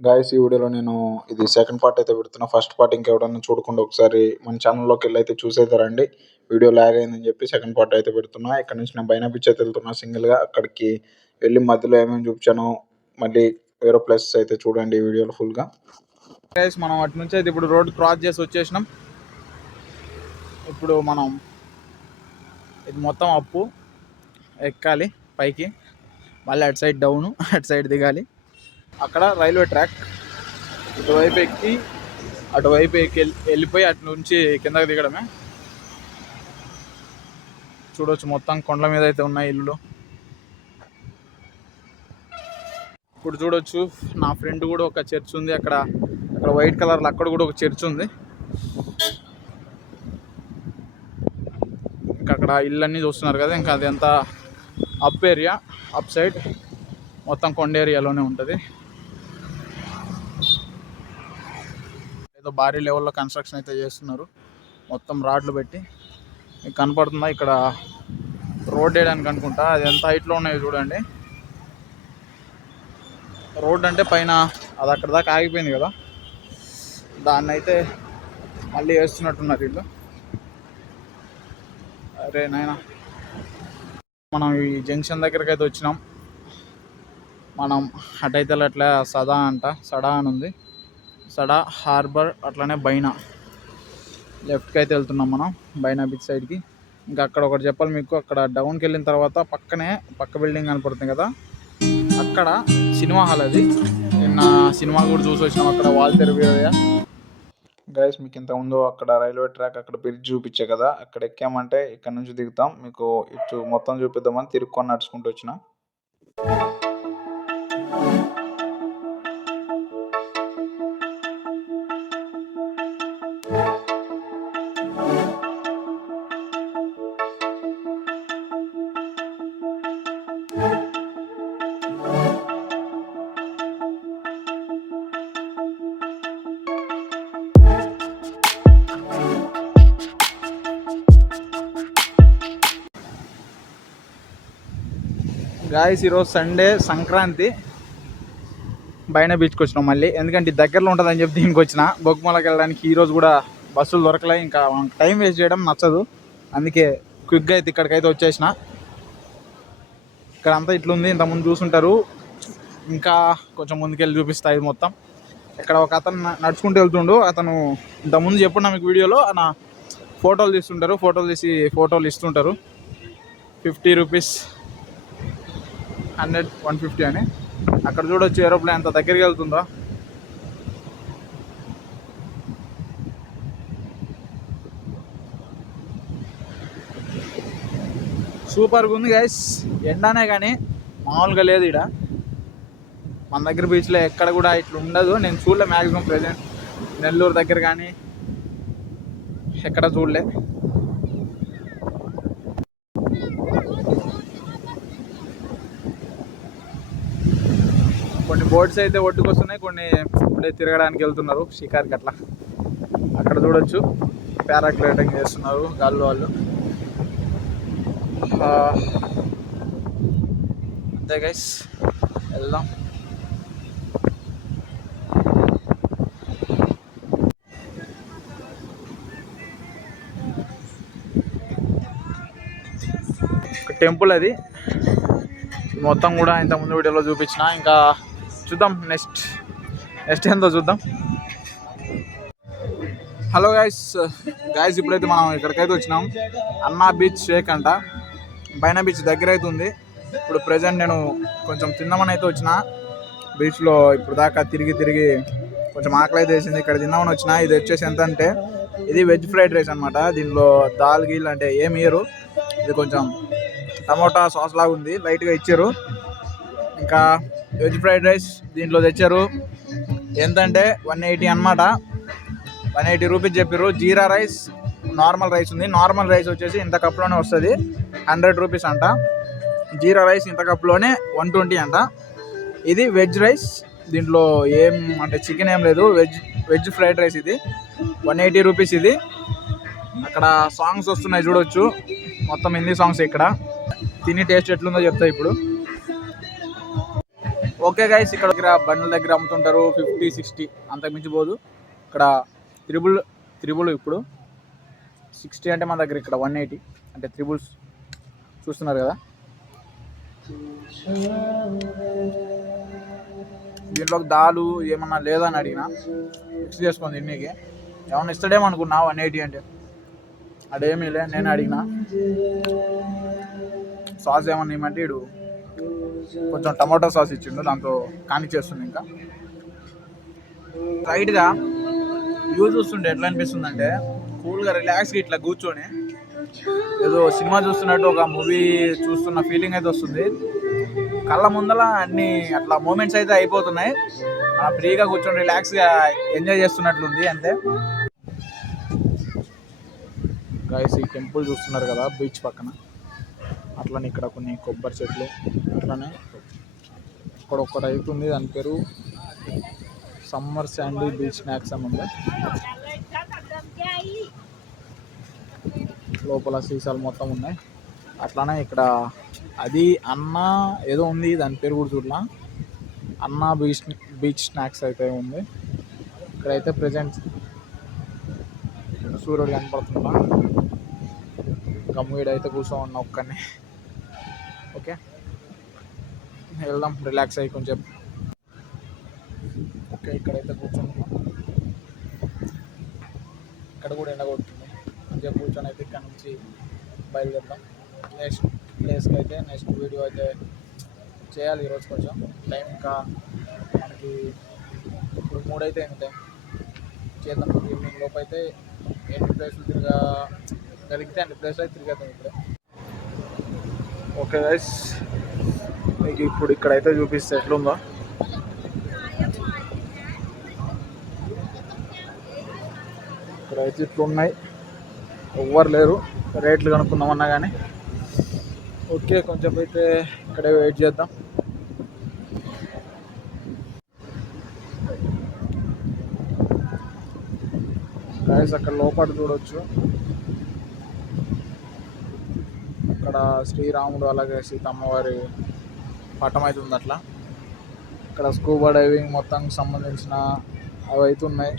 Guys ఈ వీడియోలో నేను ఇది సెకండ్ పార్ట్ అయితే పెడుతున్నా. ఫస్ట్ పార్ట్ ఇంకెవడన్నా చూడకుండా ఒకసారి మన ఛానల్లోకి వెళ్ళి అయితే చూసేద్దారండి. వీడియో లాగ్ అయిందని చెప్పి సెకండ్ పార్ట్ అయితే పెడుతున్నా. ఇక్కడ నుంచి నేను బైనా బీచ్ అయితే వెళ్తున్నా సింగిల్గా. అక్కడికి వెళ్ళి మధ్యలో ఏమేమి చూపించాను మళ్ళీ వేరే ప్లేసెస్ అయితే చూడండి ఈ వీడియోలో ఫుల్గా. గైస్ మనం అటు నుంచి అయితే ఇప్పుడు రోడ్ క్రాస్ చేసి వచ్చేసినాం. ఇప్పుడు మనం ఇది మొత్తం అప్పు ఎక్కాలి పైకి, మళ్ళీ అటు సైడ్ డౌను, అటు సైడ్ దిగాలి. అక్కడ రైల్వే ట్రాక్, ఇటువైపు ఎక్కి అటువైపు ఎక్కి వెళ్ళిపోయి అటు నుంచి కిందకి దిగడమే. చూడవచ్చు మొత్తం కొండల మీద అయితే ఉన్నాయి ఇల్లు. ఇప్పుడు చూడవచ్చు నా ఫ్రెండ్ కూడా ఒక చర్చ్ ఉంది అక్కడ, అక్కడ వైట్ కలర్లో అక్కడ కూడా ఒక చర్చ్ ఉంది. ఇంకా అక్కడ ఇల్లన్నీ చూస్తున్నారు కదా, ఇంకా అది అంతా అప్ ఏరియా, అప్ సైడ్ మొత్తం కొండ ఏరియాలోనే ఉంటుంది. ఏదో భారీ లెవెల్లో కన్స్ట్రక్షన్ అయితే చేస్తున్నారు, మొత్తం రాడ్లు పెట్టి. మీకు కనపడుతుందా ఇక్కడ రోడ్ వేయడానికి అనుకుంటా, అది ఎంత హైట్లో ఉన్నాయో చూడండి. రోడ్ అంటే పైన అది అక్కడ దాకా ఆగిపోయింది కదా, దాన్ని అయితే మళ్ళీ వేస్తున్నట్టున్నారు వీళ్ళు. అరే నాయనా, మనం ఈ జంక్షన్ దగ్గరికి అయితే వచ్చినాం. మనం అటైతే అట్లా సడా అని ఉంది, సడా హార్బర్, అట్లానే బైనా లెఫ్ట్కి అయితే వెళ్తున్నాం మనం బైనా బీచ్ సైడ్కి. ఇంకా అక్కడ ఒకటి చెప్పాలి మీకు, అక్కడ డౌన్కి వెళ్ళిన తర్వాత పక్కనే పక్క బిల్డింగ్ కనపడుతుంది కదా, అక్కడ సినిమా హాల్. అది నిన్న సినిమా కూడా చూసి వచ్చినాం అక్కడ వాల్తేరు వీరయ్య. గైస్ మీకు ఇంత ముందు అక్కడ రైల్వే ట్రాక్, అక్కడ బ్రిడ్జ్ చూపించే కదా, అక్కడ ఎక్కామంటే ఇక్కడ నుంచి దిగుతాం. మీకు ఇటు మొత్తం చూపిద్దామని తిరుక్కొని నడుచుకుంటూ వచ్చిన. గాయస్ ఈరోజు సండే, సంక్రాంతి, బైనా బీచ్కి వచ్చినాం మళ్ళీ. ఎందుకంటే దగ్గరలో ఉంటుందని చెప్పి దీనికి వచ్చిన. బొగ్గుమలకి వెళ్ళడానికి ఈరోజు కూడా బస్సులు దొరకలే, ఇంకా టైం వేస్ట్ చేయడం నచ్చదు, అందుకే క్విక్గా అయితే ఇక్కడికైతే వచ్చేసిన. ఇక్కడ అంతా ఇట్లుంది, ఇంతకుముందు చూసుంటారు. ఇంకా కొంచెం ముందుకెళ్ళి చూపిస్తా ఇది మొత్తం. ఇక్కడ ఒక అతను నడుచుకుంటూ వెళ్తుండు, అతను ఇంతకుముందు చెప్పున్నా మీకు వీడియోలో, నా ఫోటోలు తీస్తుంటారు, ఫోటోలు ఇస్తుంటారు. 50 రూపీస్, 100, 150 అని. అక్కడ చూడొచ్చు ఏరోప్లేన్ ఎంత దగ్గరికి వెళ్తుందో. సూపర్గా ఉంది గైస్. ఎండానే కానీ మామూలుగా లేదు ఇక్కడ. మన దగ్గర బీచ్లో ఎక్కడ కూడా ఇట్లా ఉండదు, నేను చూడలే మ్యాక్సిమం. ప్రెజెంట్ నెల్లూరు దగ్గర కానీ ఎక్కడ చూడలే. కొన్ని బోట్స్ అయితే ఒడ్డుకొస్తున్నాయి, కొన్ని ఇప్పుడే తిరగడానికి వెళ్తున్నారు షికార్కి అట్లా. అక్కడ చూడొచ్చు పారాగ్లైడింగ్ చేస్తున్నారు గాల్లో వాళ్ళు. అంతే గైస్, వెళ్దాం. టెంపుల్ అది మొత్తం కూడా ఇంతకుముందు వీడియోలో చూపించిన. ఇంకా చూద్దాం నెక్స్ట్ ఏందో చూద్దాం. హలో గాయస్, ఇప్పుడైతే మనం ఇక్కడికైతే వచ్చినాం. అన్నా బీచ్ షేక్ అంట, బైనా బీచ్ దగ్గర అయితే ఉంది. ఇప్పుడు ప్రజెంట్ నేను కొంచెం తిందామని అయితే వచ్చిన బీచ్లో. ఇప్పుడు దాకా తిరిగి కొంచెం ఆకలి అయితే వేసింది, ఇక్కడ తిందామని వచ్చిన. ఇది వచ్చేసి ఎంత అంటే, ఇది వెజ్ ఫ్రైడ్ రైస్ అనమాట. దీనిలో దాల్ గీల్ అంటే ఏమి ఇయ్యరు, ఇది కొంచెం టమోటా సాస్ లాగా ఉంది, లైట్గా ఇచ్చారు. ఇంకా వెజ్ ఫ్రైడ్ రైస్ దీంట్లో తెచ్చారు. ఎంతంటే 180 అనమాట, 180 రూపీస్ చెప్పారు. జీరా రైస్, నార్మల్ రైస్ ఉంది. నార్మల్ రైస్ వచ్చేసి ఇంత కప్లోనే వస్తుంది, 100 రూపీస్ అంట. జీరా రైస్ ఇంత కప్లోనే 120 అంట. ఇది వెజ్ రైస్, దీంట్లో ఏం అంటే చికెన్ ఏం లేదు, వెజ్ ఫ్రైడ్ రైస్. ఇది 180 రూపీస్. ఇది అక్కడ సాంగ్స్ వస్తున్నాయి చూడొచ్చు, మొత్తం హిందీ సాంగ్స్. ఇక్కడ తిని టేస్ట్ ఎట్లుందో చెప్తా ఇప్పుడు. ఓకే గైస్, ఇక్కడ దగ్గర బండ్ల దగ్గర అమ్ముతుంటారు 50-60, అంతకు మించి పోదు. ఇక్కడ త్రిబుల్ ఇప్పుడు 60 అంటే మన దగ్గర ఇక్కడ 180, అంటే త్రిబుల్స్ చూస్తున్నారు కదా. దీంట్లోకి దాలు ఏమన్నా లేదని అడిగినా, మిక్స్ చేసుకొని తిన్నీకి ఏమన్నా ఇస్తాడేమో అనుకున్నా 180 అంటే. అదేమీ లే, నేను అడిగిన సాస్ ఏమన్నా ఇవ్వమంటే ఇడు కొంచెం టమాటో సాస్ ఇచ్చిండు, దాంతో కానిచ్చేస్తుంది. ఇంకా రైట్గా వ్యూ చూస్తుంటే ఎట్లా అనిపిస్తుంది అంటే, కూల్గా రిలాక్స్గా ఇట్లా కూర్చొని ఏదో సినిమా చూస్తున్నట్టు, ఒక మూవీ చూస్తున్న ఫీలింగ్ అయితే వస్తుంది. కళ్ళ ముందర అన్ని అట్లా మూమెంట్స్ అయితే అయిపోతున్నాయి. ఫ్రీగా కూర్చొని రిలాక్స్గా ఎంజాయ్ చేస్తున్నట్లుంది అంతే. గైస్, ఈ టెంపుల్ చూస్తున్నారు కదా బీచ్ పక్కన, అట్లనే ఇక్కడ కొన్ని కొబ్బరి చెట్లు, అట్లనే ఇక్కడ ఒక రైతు ఉంది, దాని పేరు సమ్మర్ శాండీ బీచ్ స్నాక్స్ అని ఉంది. లోపల సీసాలు మొత్తం ఉన్నాయి. అట్లానే ఇక్కడ అది అన్న ఏదో ఉంది, దాని పేరు కూడా చూడలా, అన్న బీచ్ స్నాక్స్ అయితే ఉంది. ఇక్కడైతే ప్రజెంట్ సూర్యుడు కనపడుతున్నా, గమ్ముడైతే కూర్చోమన్నా ఒక్కనే. ఓకే, వెళ్దాం రిలాక్స్ అయ్యి కొంచెం. ఓకే, ఇక్కడైతే కూర్చుంటున్నాం. ఇక్కడ కూడా ఎండ కొడుతుంది, కొంచెం కూర్చొని అయితే ఇక్కడ నుంచి బయలుదేరుతాం నెక్స్ట్ ప్లేస్కి. అయితే నెక్స్ట్ వీడియో అయితే చేయాలి ఈరోజు. కొంచెం టైం ఇంకా మనకి ఇప్పుడు 3 అయితే అయింది టైం. చేద్దాం ఈవినింగ్ లోపు అయితే ఎన్ని ప్లేసులు తిరిగితే అన్ని ప్లేసులు అయితే తిరిగేద్దాం ఇప్పుడే. ఓకే గైస్, మీకు ఇప్పుడు ఇక్కడైతే చూపిస్తే ఎట్లుందో. ఇక్కడైతే ఇట్లున్నాయి, ఎవ్వరు లేరు, రేట్లు కనుక్కుందామన్నా కానీ. ఓకే, కొంచెం అయితే ఇక్కడే వెయిట్ చేద్దాం. గైస్, అక్కడ లోపల చూడవచ్చు, అక్కడ శ్రీరాముడు అలాగే సీతమ్మ వారి పటం అయితే ఉంది. అట్లా ఇక్కడ స్కూబా డైవింగ్ మొత్తం సంబంధించిన అవి అయితే ఉన్నాయి.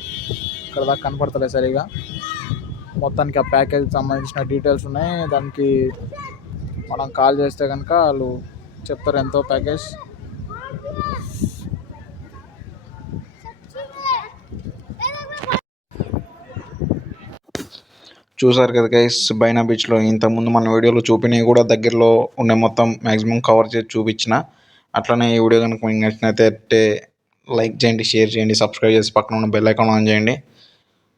ఇక్కడ దాకా కనపడతలేదు సరిగా. మొత్తానికి ఆ ప్యాకేజ్ సంబంధించిన డీటెయిల్స్ ఉన్నాయి. దానికి మనం కాల్ చేస్తే కనుక వాళ్ళు చెప్తారు ఎంతో ప్యాకేజ్. చూసారు కదా గైస్, బైనా బీచ్లో ఇంతకుముందు మన వీడియోలో చూపినవి కూడా దగ్గరలో ఉండే మొత్తం మ్యాక్సిమం కవర్ చేసి చూపించిన. అట్లనే ఈ వీడియో కనుక మీకు నచ్చినట్లయితే లైక్ చేయండి, షేర్ చేయండి, సబ్స్క్రైబ్ చేసి పక్కన ఉన్న బెల్ ఐకాన్ ఆన్ చేయండి.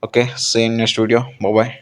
Okay, see in next video. Bye.